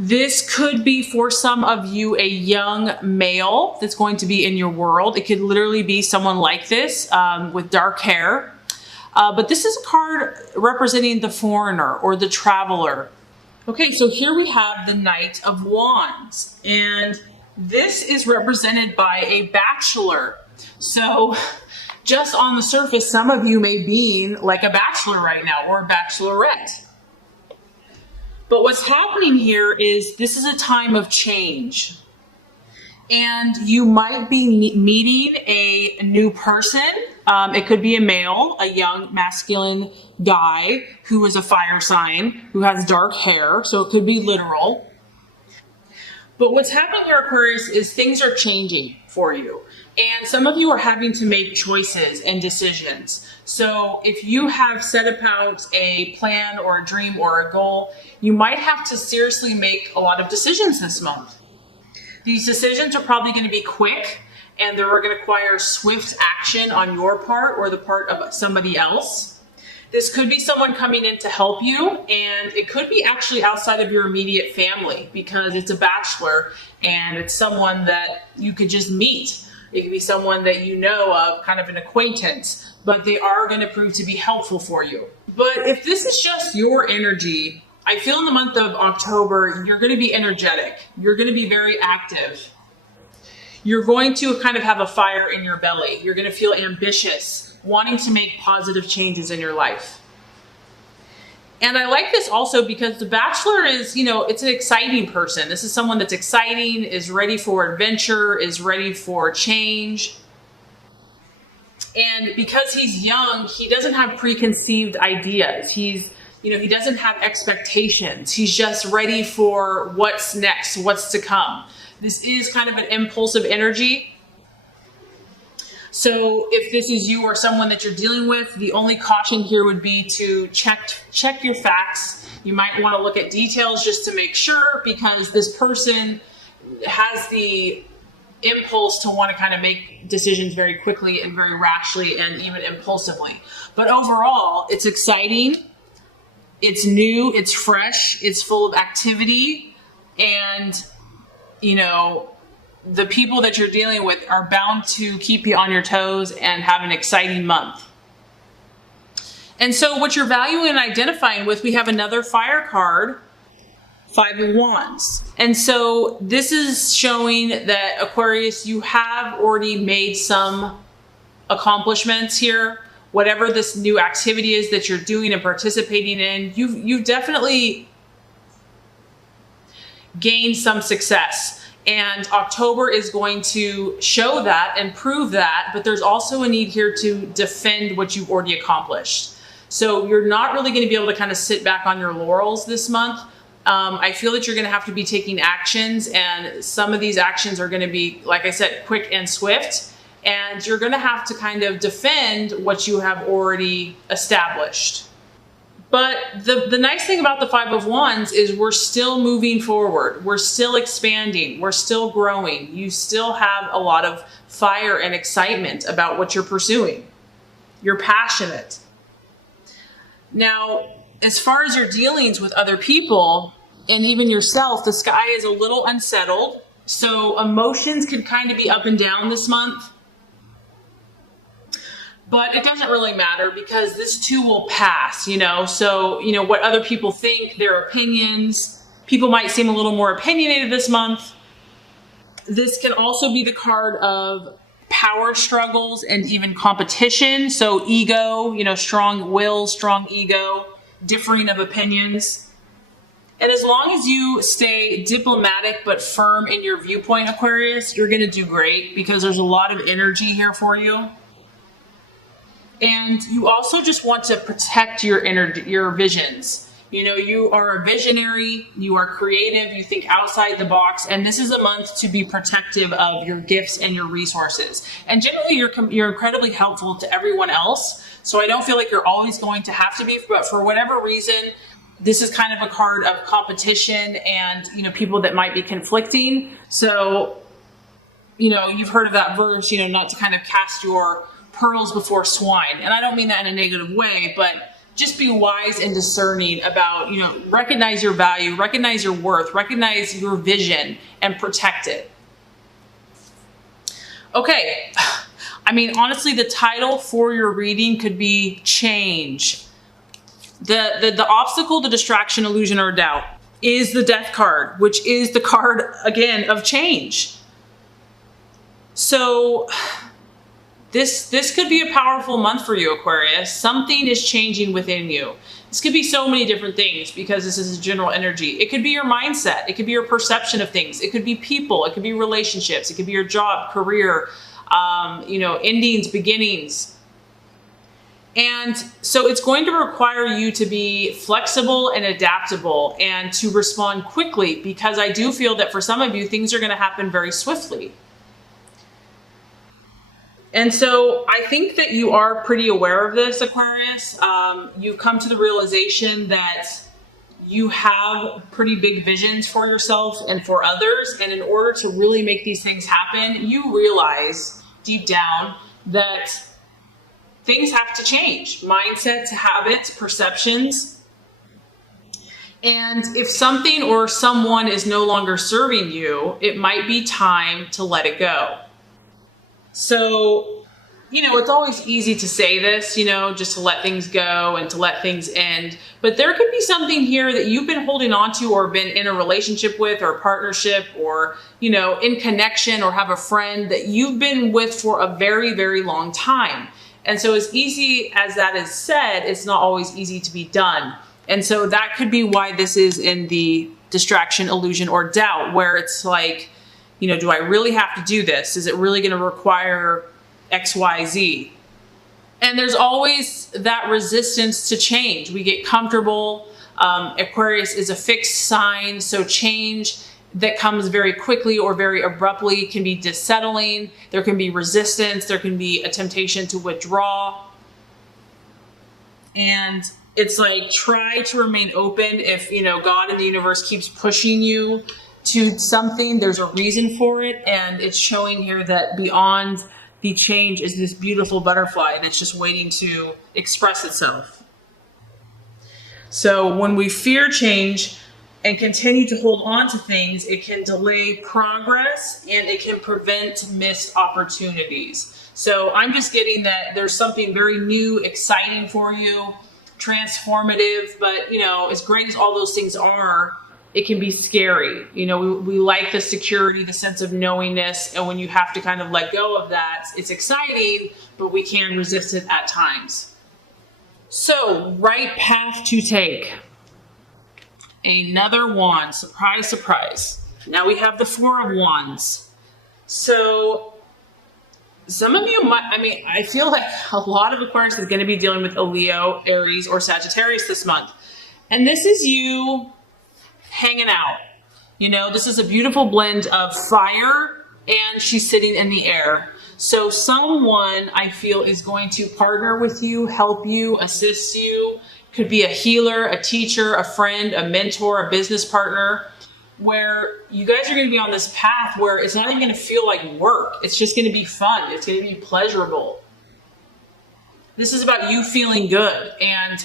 This could be for some of you a young male that's going to be in your world. It could literally be someone like this with dark hair. But this is a card representing the foreigner or the traveler. Okay, so here we have the Knight of Wands, and this is represented by a bachelor. So just on the surface, some of you may be like a bachelor right now or a bachelorette. But what's happening here is this is a time of change. And you might be meeting a new person. It could be a male, a young masculine guy who is a fire sign, who has dark hair. So it could be literal. But what's happening here, Aquarius, is things are changing for you. And some of you are having to make choices and decisions. So if you have set about a plan or a dream or a goal, you might have to seriously make a lot of decisions this month. These decisions are probably going to be quick, and they're going to require swift action on your part or the part of somebody else. This could be someone coming in to help you, and it could be actually outside of your immediate family because it's a bachelor and it's someone that you could just meet. It could be someone that you know of, kind of an acquaintance, but they are going to prove to be helpful for you. But if this is just your energy, I feel in the month of October, you're going to be energetic. You're going to be very active. You're going to kind of have a fire in your belly. You're going to feel ambitious, wanting to make positive changes in your life. And I like this also because the bachelor is, it's an exciting person. This is someone that's exciting, is ready for adventure, is ready for change. And because he's young, he doesn't have preconceived ideas. He doesn't have expectations. He's just ready for what's next, what's to come. This is kind of an impulsive energy. So if this is you or someone that you're dealing with, the only caution here would be to check your facts. You might want to look at details just to make sure, because this person has the impulse to want to kind of make decisions very quickly and very rashly and even impulsively. But overall, it's exciting. It's new, it's fresh, it's full of activity, and, the people that you're dealing with are bound to keep you on your toes and have an exciting month. And so what you're valuing and identifying with, we have another fire card, Five of Wands. And so this is showing that, Aquarius, you have already made some accomplishments here. Whatever this new activity is that you're doing and participating in, you've definitely gained some success. And October is going to show that and prove that, but there's also a need here to defend what you've already accomplished. So you're not really going to be able to kind of sit back on your laurels this month. I feel that you're going to have to be taking actions, and some of these actions are going to be, like I said, quick and swift. And you're going to have to kind of defend what you have already established. But the nice thing about the Five of Wands is we're still moving forward. We're still expanding. We're still growing. You still have a lot of fire and excitement about what you're pursuing. You're passionate. Now, as far as your dealings with other people and even yourself, the sky is a little unsettled. So emotions can kind of be up and down this month. But it doesn't really matter because this too will pass, So, what other people think, their opinions. People might seem a little more opinionated this month. This can also be the card of power struggles and even competition. So ego, strong will, strong ego, differing of opinions. And as long as you stay diplomatic but firm in your viewpoint, Aquarius, you're going to do great because there's a lot of energy here for you. And you also just want to protect your visions. You are a visionary, you are creative, you think outside the box, and this is a month to be protective of your gifts and your resources. And generally, you're incredibly helpful to everyone else, so I don't feel like you're always going to have to be, but for whatever reason, this is kind of a card of competition and, people that might be conflicting. So, you've heard of that verse, not to kind of cast your pearls before swine. And I don't mean that in a negative way, but just be wise and discerning about, recognize your value, recognize your worth, recognize your vision, and protect it. Okay. I mean, honestly, the title for your reading could be change. The obstacle, the distraction, illusion, or doubt is the Death card, which is the card, again, of change. So this could be a powerful month for you, Aquarius. Something is changing within you. This could be so many different things because this is a general energy. It could be your mindset. It could be your perception of things. It could be people. It could be relationships. It could be your job, career, endings, beginnings. And so it's going to require you to be flexible and adaptable and to respond quickly, because I do feel that for some of you, things are going to happen very swiftly. And so I think that you are pretty aware of this, Aquarius. You've come to the realization that you have pretty big visions for yourself and for others. And in order to really make these things happen, you realize deep down that things have to change. Mindsets, habits, perceptions. And if something or someone is no longer serving you, it might be time to let it go. So, it's always easy to say this, just to let things go and to let things end. But there could be something here that you've been holding on to or been in a relationship with or partnership or, in connection or have a friend that you've been with for a very, very long time. And so as easy as that is said, it's not always easy to be done. And so that could be why this is in the distraction, illusion, or doubt, where it's like, do I really have to do this? Is it really going to require X, Y, Z? And there's always that resistance to change. We get comfortable. Aquarius is a fixed sign, so change that comes very quickly or very abruptly can be dissettling. There can be resistance. There can be a temptation to withdraw. And it's like, try to remain open. If, God and the universe keeps pushing you to something, there's a reason for it. And it's showing here that beyond the change is this beautiful butterfly that's just waiting to express itself. So when we fear change and continue to hold on to things, it can delay progress and it can prevent missed opportunities. So I'm just getting that there's something very new, exciting for you, transformative, but as great as all those things are, it can be scary. We like the security, the sense of knowingness. And when you have to kind of let go of that, it's exciting, but we can resist it at times. So, right path to take. Another wand. Surprise, surprise. Now we have the Four of Wands. So, some of you might, I feel like a lot of Aquarius is going to be dealing with a Leo, Aries, or Sagittarius this month. And this is you hanging out. This is a beautiful blend of fire and she's sitting in the air. So someone I feel is going to partner with you, help you, assist you. Could be a healer, a teacher, a friend, a mentor, a business partner, where you guys are going to be on this path where it's not even going to feel like work. It's just going to be fun. It's going to be pleasurable. This is about you feeling good. And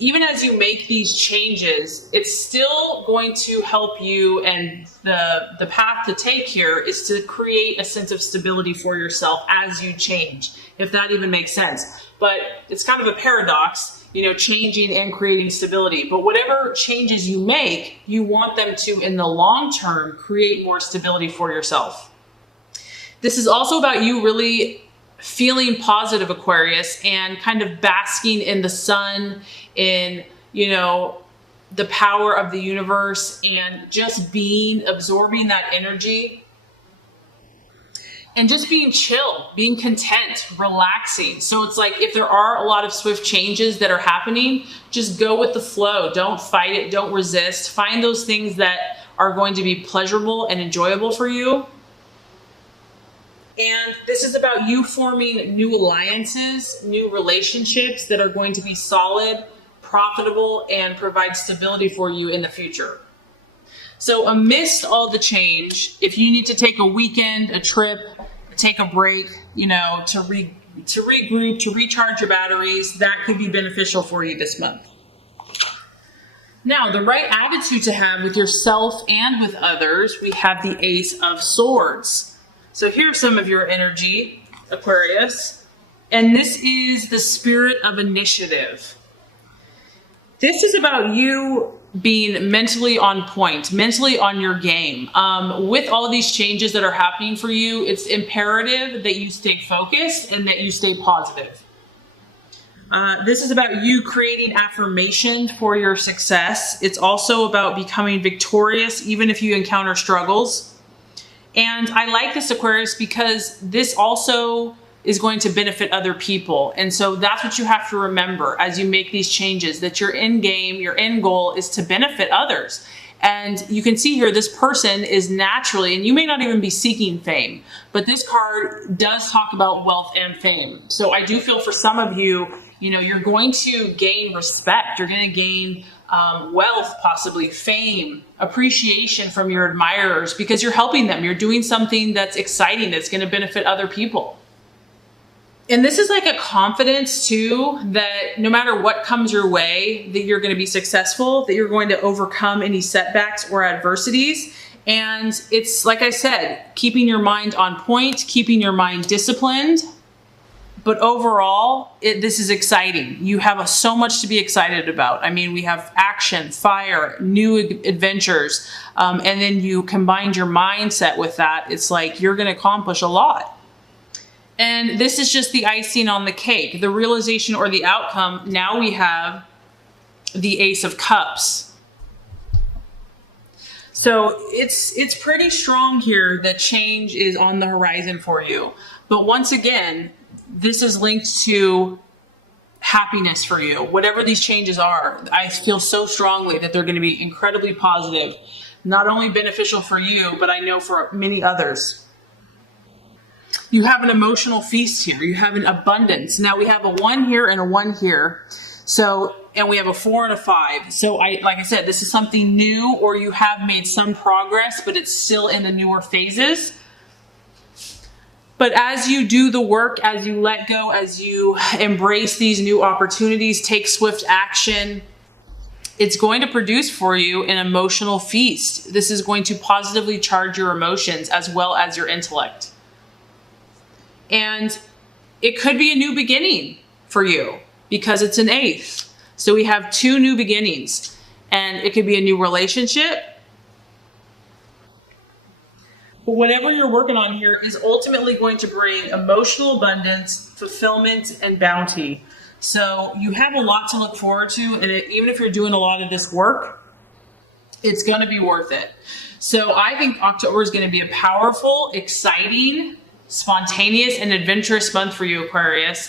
even as you make these changes, it's still going to help you. And the path to take here is to create a sense of stability for yourself as you change, if that even makes sense. But it's kind of a paradox, changing and creating stability. But whatever changes you make, you want them to, in the long term, create more stability for yourself. This is also about you really feeling positive, Aquarius, and kind of basking in the sun, in, the power of the universe, and just absorbing that energy, and just being chill, being content, relaxing. So it's like, if there are a lot of swift changes that are happening, just go with the flow. Don't fight it. Don't resist. Find those things that are going to be pleasurable and enjoyable for you. And this is about you forming new alliances, new relationships that are going to be solid, profitable, and provide stability for you in the future. So amidst all the change, if you need to take a weekend, a trip, take a break, to to regroup, to recharge your batteries. That could be beneficial for you this month. Now, the right attitude to have with yourself and with others, we have the Ace of Swords. So here's some of your energy, Aquarius. And this is the spirit of initiative. This is about you being mentally on point, mentally on your game. With all of these changes that are happening for you, it's imperative that you stay focused and that you stay positive. This is about you creating affirmation for your success. It's also about becoming victorious, even if you encounter struggles. And I like this, Aquarius, because this also is going to benefit other people. And so that's what you have to remember as you make these changes, that your end game, your end goal is to benefit others. And you can see here, this person is naturally, and you may not even be seeking fame, but this card does talk about wealth and fame. So I do feel for some of you, you're going to gain respect. You're going to gain wealth, possibly fame, appreciation from your admirers because you're helping them. You're doing something that's exciting, that's going to benefit other people. And this is like a confidence too, that no matter what comes your way, that you're going to be successful, that you're going to overcome any setbacks or adversities. And it's, like I said, keeping your mind on point, keeping your mind disciplined. But overall, this is exciting. You have so much to be excited about. I mean, we have action, fire, new adventures. And then you combine your mindset with that. It's like you're going to accomplish a lot. And this is just the icing on the cake, the realization or the outcome. Now we have the Ace of Cups. So it's pretty strong here that change is on the horizon for you. But once again, this is linked to happiness for you. Whatever these changes are, I feel so strongly that they're going to be incredibly positive, not only beneficial for you, but I know for many others. You have an emotional feast here. You have an abundance. Now we have a 1 here and a 1 here. So, and we have a 4 and a 5. So like I said, this is something new, or you have made some progress, but it's still in the newer phases. But as you do the work, as you let go, as you embrace these new opportunities, take swift action, it's going to produce for you an emotional feast. This is going to positively charge your emotions as well as your intellect. And it could be a new beginning for you because it's an ace. So we have 2 new beginnings, and it could be a new relationship. But whatever you're working on here is ultimately going to bring emotional abundance, fulfillment, and bounty. So you have a lot to look forward to. And even if you're doing a lot of this work, it's going to be worth it. So I think October is going to be a powerful, exciting, spontaneous, and adventurous month for you, Aquarius.